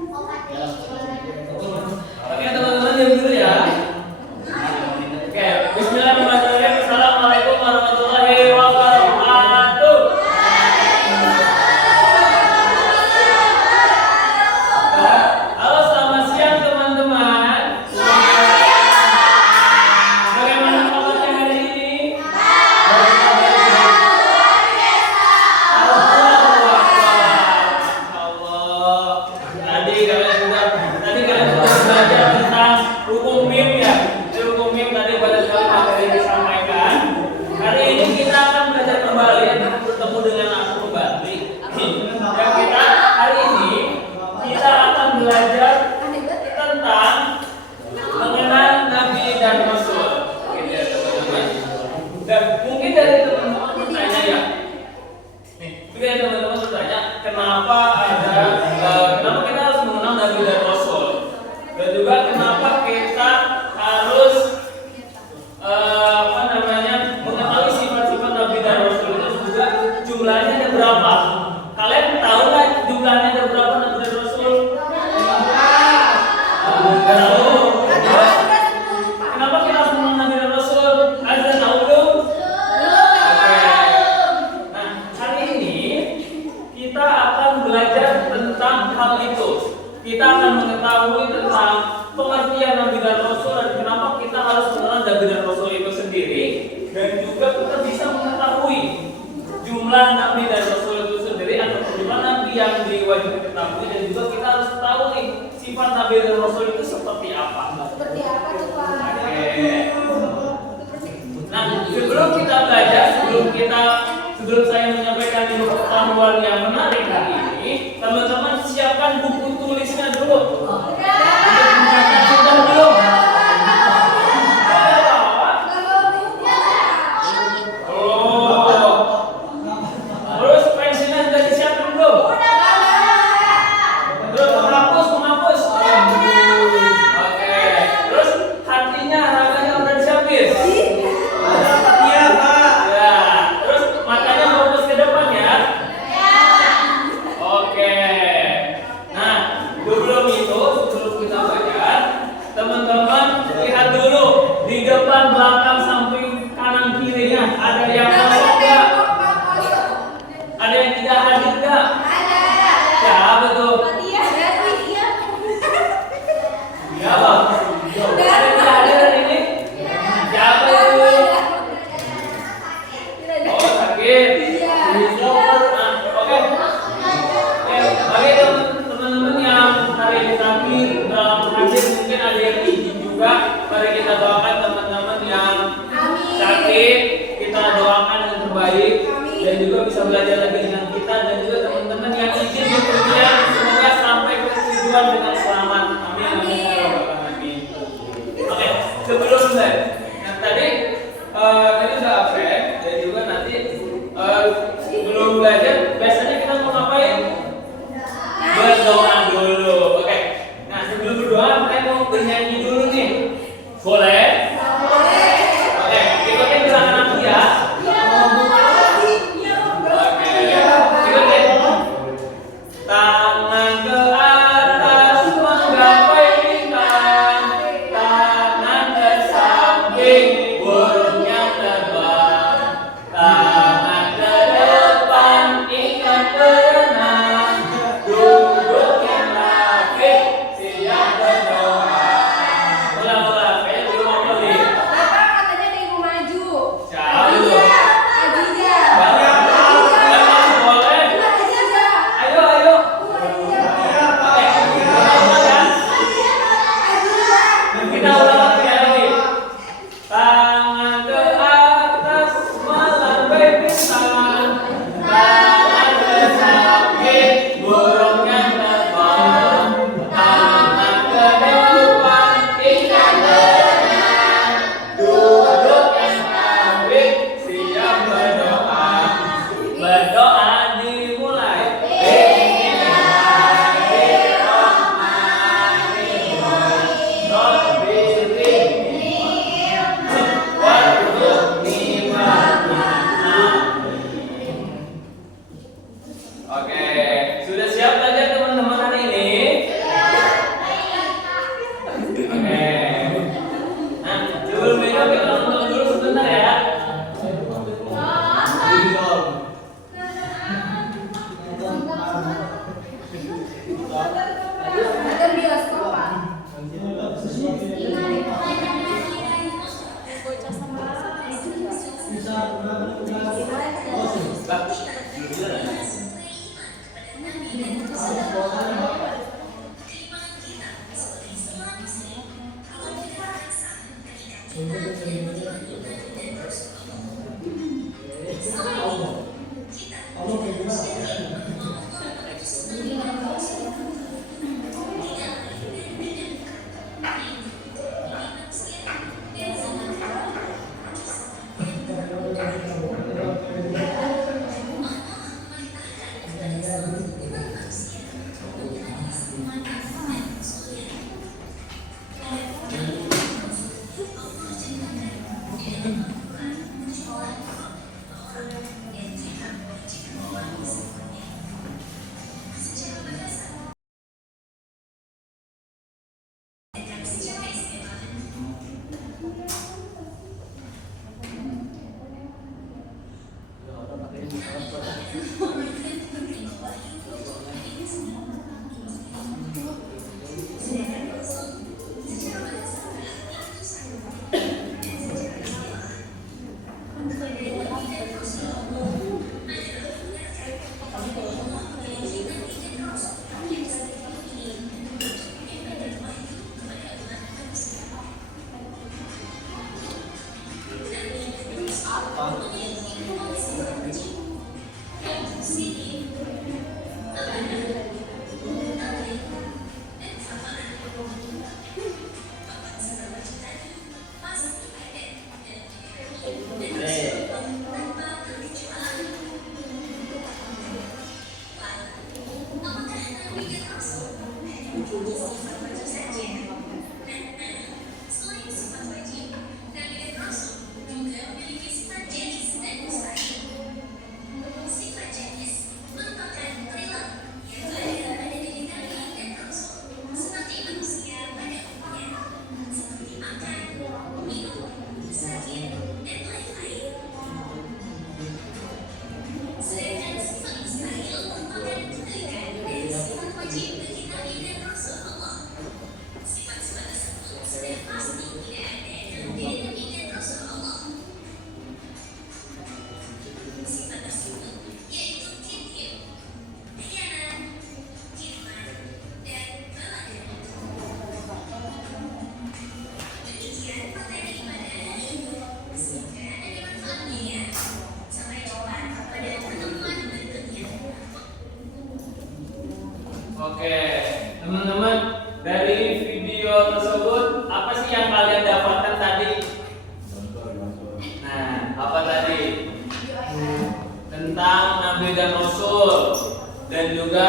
Oke teman-teman diam dulu ya. Oke, Bismillahirrahmanirrahim. Assalamualaikum warahmatullahi wabarakatuh. Halo, selamat siang teman-teman. Bagaimana kabarnya hari ini? Tadi kalian sudah belajar tentang hukum mim ya. Hukum mim tadi banyak sekali materi yang disampaikan. Hari ini kita akan belajar kembali, bertemu dengan aku kembali. Dan kita hari ini kita akan belajar tentang mengenal Nabi dan Rasul. Gitu ya teman-teman. Dan mungkin dari teman-teman bertanya ya. Mungkin dari teman-teman bertanya kenapa kita harus mengenal Nabi dan Rasul, dan juga kenapa kita harus mengetahui sifat-sifat Nabi dan Rasul itu, juga jumlahnya ada berapa. Kalian tahu nggak jumlahnya ada berapa Nabi dan Rasul? Tahu. Kenapa kita harus mengenal Nabi dan Rasul? Ada tahu belum? Nah, hari ini kita akan belajar tentang hal itu. Kita akan mengetahui tentang pengertian Nabi dan Rasul dan kenapa kita harus mengenal Nabi dan Rasul itu sendiri, dan juga kita bisa mengetahui jumlah Nabi dan Rasul itu sendiri atau jumlah Nabi yang diwajibkan ketahui, dan juga kita harus tahu nih sifat Nabi dan Rasul itu seperti apa. Seperti apa tuh Pak? Oke. Nah, sebelum kita belajar, sebelum saya menyampaikan pengetahuan yang menarik hari ini, teman-teman siapkan buku tulisnya dulu. Untuk mencatat sudah belum? Terus pensilnya sudah disiapkan belum? Terus menghapus. Oke. Terus hatinya, raganya udah disiapin? Iya Pak. Ya. Terus matanya fokus ke depan ya. Oke. Nah, sebelum kita belajar, teman-teman lihat dulu di depan, belakang, samping, kanan, kirinya ada yang kosong nggak? Ada yang tidak hadir nggak? Siapa tuh? Ya Bang. Ada yang tidak hadir hari ini? Siapa itu? Oh, sakit. Nah, oke. Bagi teman-teman yang hari ini sakit, hadir, mungkin ada yang izin juga. Mari kita doakan teman-teman yang sakit, kita doakan yang terbaik, dan juga bisa belajar lagi dengan kita, dan juga teman-teman yang izin bepergian, semoga sampai ke tujuan dengan selamat. Amin. Ya Rabbal Alamin. Oke, sebelum tadi udah absen, dan juga nanti sebelum belajar biasanya kita mau ngapain? Berdoa dulu. Oke. Nah, sebelum berdoa saya mau bernyanyi dulu nih. Boleh? Oke, ikutin gerakan aku ya. Oke. Ikutin. Tangan ke atas menggapai bintang, tangan ke samping burung yang terbang, tangan ke depan ikat berenang, duduk yang rapih siap berdoa. Ulang, kayaknya belum apa nih. Bapak katanya ada yang mau maju. Siapa itu? Ajiza. Banyak masih boleh. Ajiza. Ayo. Nonton bioskop, Pak. Oke, teman-teman, dari video tersebut apa sih yang kalian dapatkan tadi? Nah, apa tadi? Tentang Nabi dan Rasul dan juga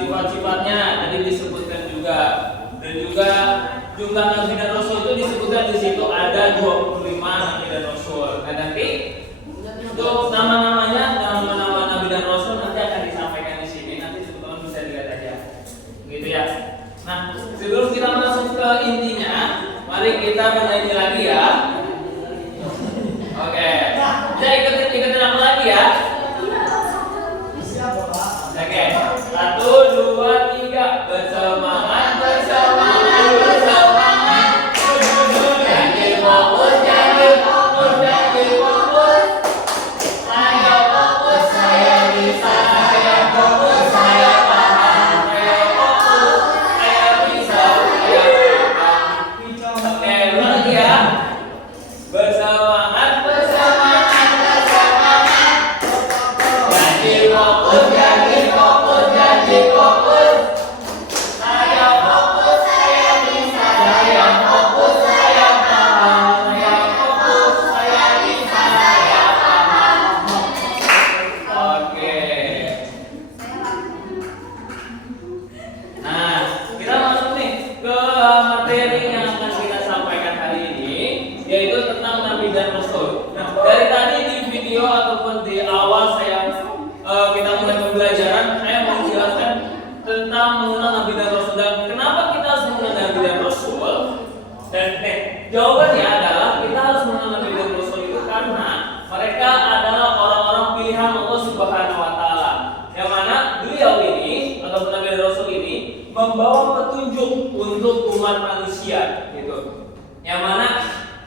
sifat-sifatnya tadi disebutkan juga, dan juga jumlah Nabi dan Rasul itu disebutkan di situ ada 25 Nabi dan Rasul. Nah, nanti untuk nama-namanya, nama-nama Nabi dan Rasul nanti akan disampaikan di sini. Nanti teman-teman bisa lihat aja, gitu ya. Nah, sebelum kita masuk ke intinya, mari kita menyanyi lagi ya. Oke, kita ikutin aku lagi ya. Oke, 1, 2, 3, bersemangat, bersemangat, bersemangat. Jangan fokus, jangan fokus, jangan fokus. Saya fokus, saya bisa, saya fokus, saya paham, saya fokus, saya bisa, saya paham. Oke, ulang lagi ya. Bersemangat, bersemangat, bersemangat. Jangan fokus, jangan fokus, jangan fokus. Saya fokus, saya bisa, saya fokus, saya paham, saya fokus, saya bisa, saya paham. Oke. Nah, kita masuk nih ke materi yang akan kita sampaikan hari ini, yaitu tentang Nabi dan Rasul. Nah, dari tadi di video ataupun di awal kita mulai pembelajaran, saya mau menjelaskan tentang mengenal Nabi dan Rasul dan kenapa kita harus mengenal Nabi dan Rasul. Dan jawabannya adalah kita harus mengenal Nabi dan Rasul itu karena mereka adalah orang-orang pilihan Allah Subhanahu wa taala. Yang mana beliau ini atau Nabi dan membawa petunjuk untuk umat manusia gitu. Yang mana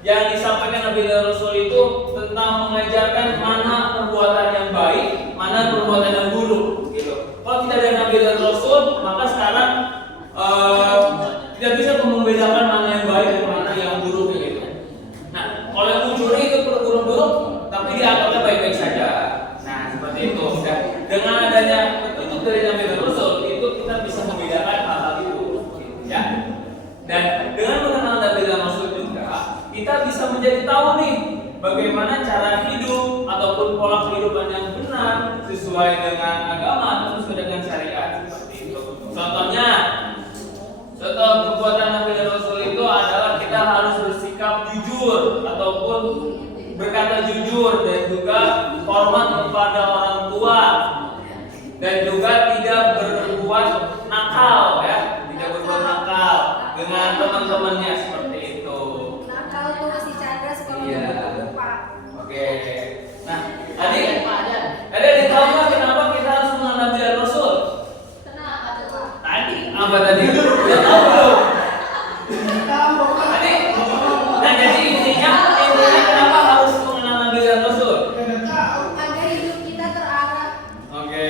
yang disampaikan Nabi dan Rasul itu tentang mengajarkan mana perbuatan yang baik, mana perbuatan yang buruk gitu. Kalau tidak ada Nabi dan Rasul, maka sekarang tidak bisa membedakan mana yang baik dan mana yang buruk gitu. Nah, kalau yang mencuri itu buruk-buruk, tapi dianggapnya baik-baik saja. Nah, seperti itu. Dan dengan adanya petunjuk dari Nabi dan Rasul, itu kita bisa membedakan hal-hal itu, ya. Dan dengan mengenal Nabi dan Rasul juga, kita bisa menjadi tahu nih bagaimana cara hidup ataupun pola kehidupan yang benar sesuai dengan agama atau sesuai dengan syariat seperti itu. Contohnya, contoh perbuatan Nabi dan Rasul itu adalah kita harus bersikap jujur ataupun berkata jujur dan juga hormat kepada orang tua dan juga tidak berbuat nakal ya, tidak berbuat nakal dengan teman-temannya seperti itu. Nakal tuh si Chandra suka Iya. lupa. Oke. Nah, adik tahu nggak kenapa kita harus mengenal Nabi dan Rasul? Kenapa tuh Pak? Tadi apa tadi? Udah tahu belum? Tadi. Nah, jadi intinya kenapa harus mengenal Nabi dan Rasul? Agar hidup kita terarah. Oke.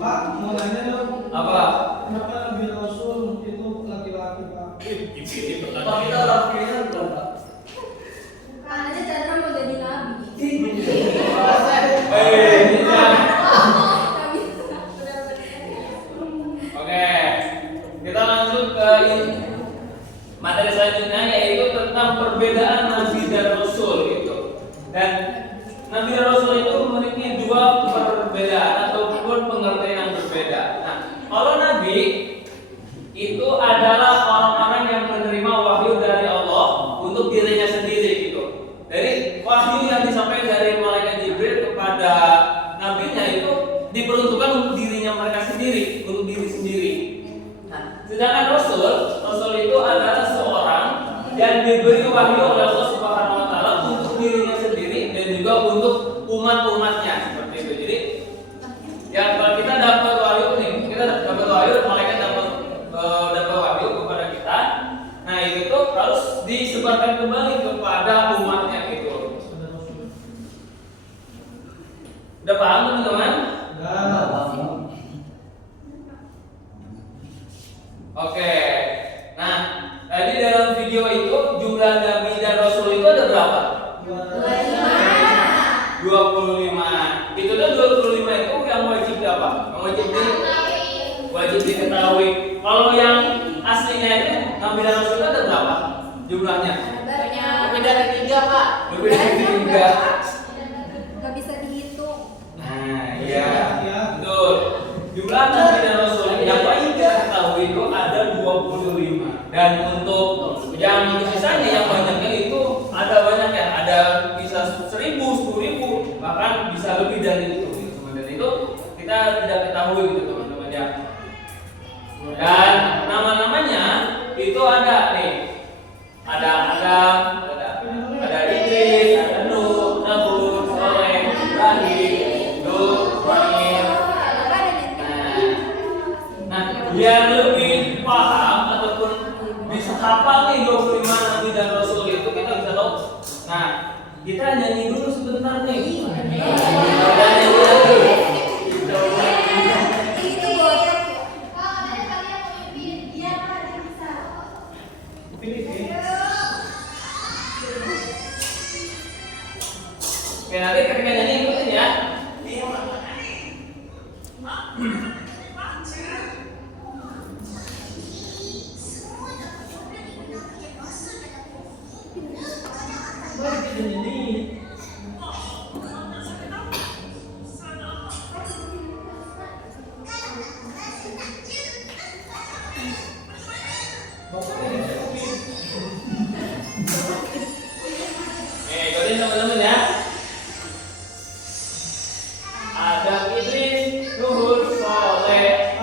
Pak, mau nanya dong. Apa? Kenapa Nabi Rasul itu laki-laki, Pak? Pak kita orang pilihan belum, Pak? Bukan aja Chandra mau jadi nabi. Nabi. Oke. Kita langsung ke materi selanjutnya yaitu tentang perbedaan Nabi dan Rasul gitu. Dan Nabi dan Rasul itu memiliki dua perbedaan ataupun pengertian yang berbeda. Nah, kalau Nabi itu adalah orang-orang yang menerima wahyu dari Allah untuk dirinya sendiri gitu. Jadi wahyu yang disampaikan dari malaikat Jibril kepada nabinya itu diperuntukkan untuk dirinya mereka sendiri, untuk diri sendiri. Nah, sedangkan Rasul itu adalah seorang yang diberi wahyu oleh Allah Subhanahu wa taala untuk dirinya sendiri dan juga untuk umat-umatnya seperti itu. Jadi ya kalau kita dapat wahyu nih, kita dapat wahyu, malaikat dapat wahyu kepada kita. Nah, itu tuh harus disebarkan kembali kepada umatnya gitu. Udah paham teman-teman? Oke. Nah, tadi dalam video itu jumlah Nabi dan Rasul itu ada berapa? 25. Itu tuh 25 itu yang wajib apa? Yang wajib diketahui. Kalau yang aslinya itu Nabi dan Rasul itu ada berapa? Jumlahnya? Banyak. Lebih dari 3, Pak. Lebih dari 3. Gak bisa dihitung. Nah, iya. Betul. Jumlah Nabi dan Rasul yang paling kita ketahui itu ada 25. Dan untuk yang sisanya yang banyaknya itu ada banyak ya. Ada bisa 1000, 10.000, bahkan bisa lebih dari itu gitu, teman. Dan itu kita tidak ketahui gitu teman-teman ya. Dan nama-namanya itu ada nih. Ada Adam, ada Idris, ada Nuh, Nabur, Soleh, Ibrahim, Lut, Ismail. Nah, biar lebih paham ataupun bisa hafal nih 25 Nabi dan Rasul itu kita bisa tahu. Nah, kita nyanyi dulu sebentar nih. Kita nyanyi lagi. Itu bocor ya. Oke, nanti ketika nyanyi ikutin ya. Ikutin teman-teman ya. Adam, Idris, Nuhur, Soleh,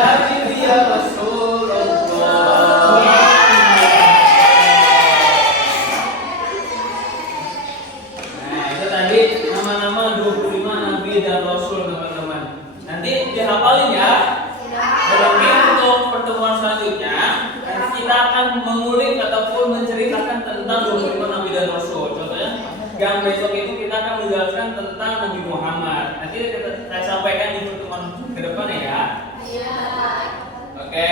habibi ya Rasulullah. Nah, itu tadi nama-nama 25 nabi dan rasul, teman-teman. Nanti dihafalin ya. Berarti untuk pertemuan selanjutnya nanti kita akan mengulik ataupun menceritakan tentang 25 nabi dan rasul. Contohnya yang besok itu kita akan menjelaskan tentang Nabi Muhammad. Nanti saya sampaikan di pertemuan ke depan ya. Oke.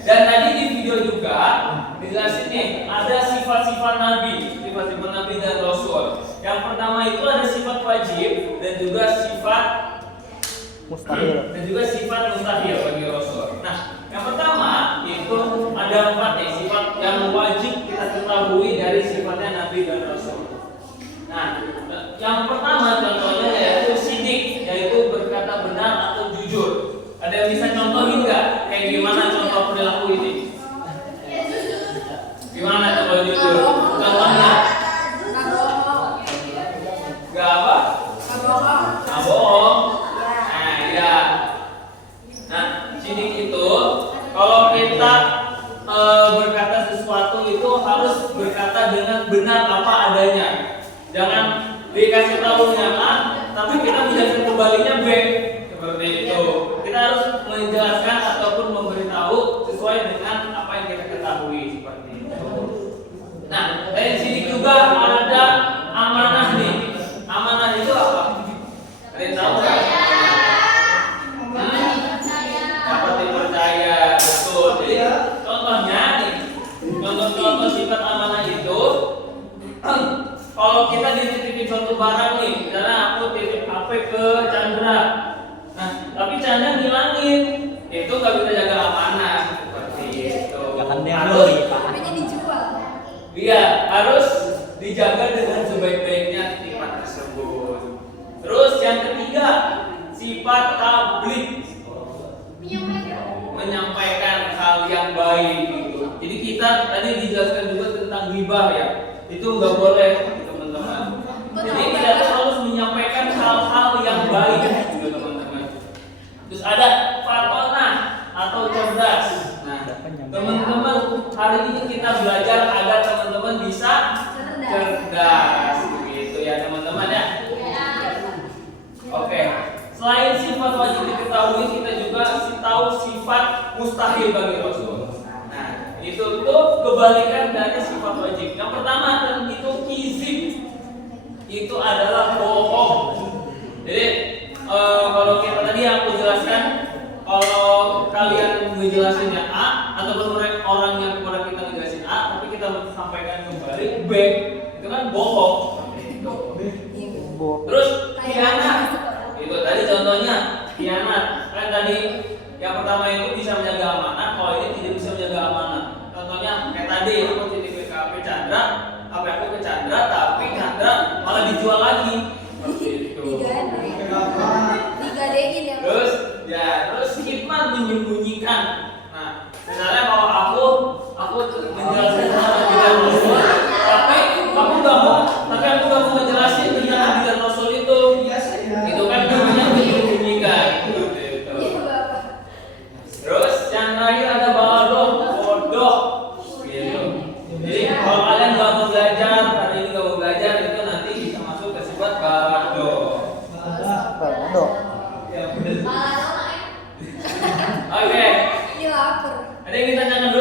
Dan tadi di video juga dijelasin nih ada sifat-sifat nabi, sifat-sifat nabi dan rasul. Yang pertama itu ada sifat wajib dan juga sifat mustahil bagi rasul. Nah, yang pertama itu ada 4 nih sifat yang wajib kita ketahui dari sifatnya nabi dan rasul. Nah, yang pertama contohnya yaitu sidik, yaitu berkata benar atau jujur. Ada yang bisa contohin nggak? Kayak gimana contoh perilaku ini? Gimana coba jujur? Contohnya? Gak apa? Gak bohong. Nah, ya. Nah, sidik itu kalau kita berkata sesuatu itu harus berkata dengan benar apa adanya. Jangan dikasih tahunya A, tapi kita menjelaskan kembalinya B. Seperti itu. Kita harus menjelaskan ataupun memberitahu sesuai dengan apa yang kita ketahui seperti itu. Nah, dari sini juga ada amanah nih. Amanah itu apa? Ada yang tahu nggak? Dapat dipercaya, betul. Jadi contohnya nih, contoh-contoh sifat amanah itu. Kalau kita dititipin suatu barang nih, misalnya aku titip HP ke Chandra, nah tapi Chandra ngilangin, itu nggak bisa jaga amanah seperti itu. Harus HP-nya dijual. Iya, harus dijaga dengan sebaik-baiknya titipan tersebut. Terus yang ketiga, sifat tabligh, menyampaikan hal yang baik gitu. Jadi kita tadi dijelaskan juga tentang ghibah ya, itu nggak boleh. Jadi kita harus menyampaikan hal-hal yang baik juga teman-teman. Terus ada fatonah atau cerdas. Nah, teman-teman hari ini kita belajar agar teman-teman bisa cerdas, begitu ya teman-teman ya. Oke. Selain sifat wajib diketahui, kita juga tahu sifat mustahil bagi Rasul. Nah, itu tuh kebalikan dari sifat wajib. Yang pertama itu kizib. Itu adalah bohong. Jadi kalau kita tadi aku jelaskan, kalau kalian ngejelasinnya A ataupun orang yang kepada kita ngejelasin A, tapi kita sampaikan kembali B, itu kan bohong. Terus khianat, itu tadi contohnya khianat. Kan tadi yang pertama itu bisa menjaga amanah, kalau ini tidak bisa menjaga amanah. Contohnya kayak tadi aku titip ke HP Chandra, HP aku ke Chandra, tapi Chandra malah dijual lagi. Seperti itu. Digadein ya. Terus khidmat menyembunyikan. Nah, misalnya kalau aku menjelaskan tentang Nabi dan Rasul, tapi aku nggak mau menjelaskan tentang Nabi dan Rasul itu kan namanya menyembunyikan. Seperti itu. Terus yang terakhir ada bodoh. Gitu. Jadi kalau kalian nggak mau belajar, hari ini nggak mau belajar, itu nanti bisa masuk ke sifat bodoh. Oke. Ini lapar. Ada yang kita tanyakan dulu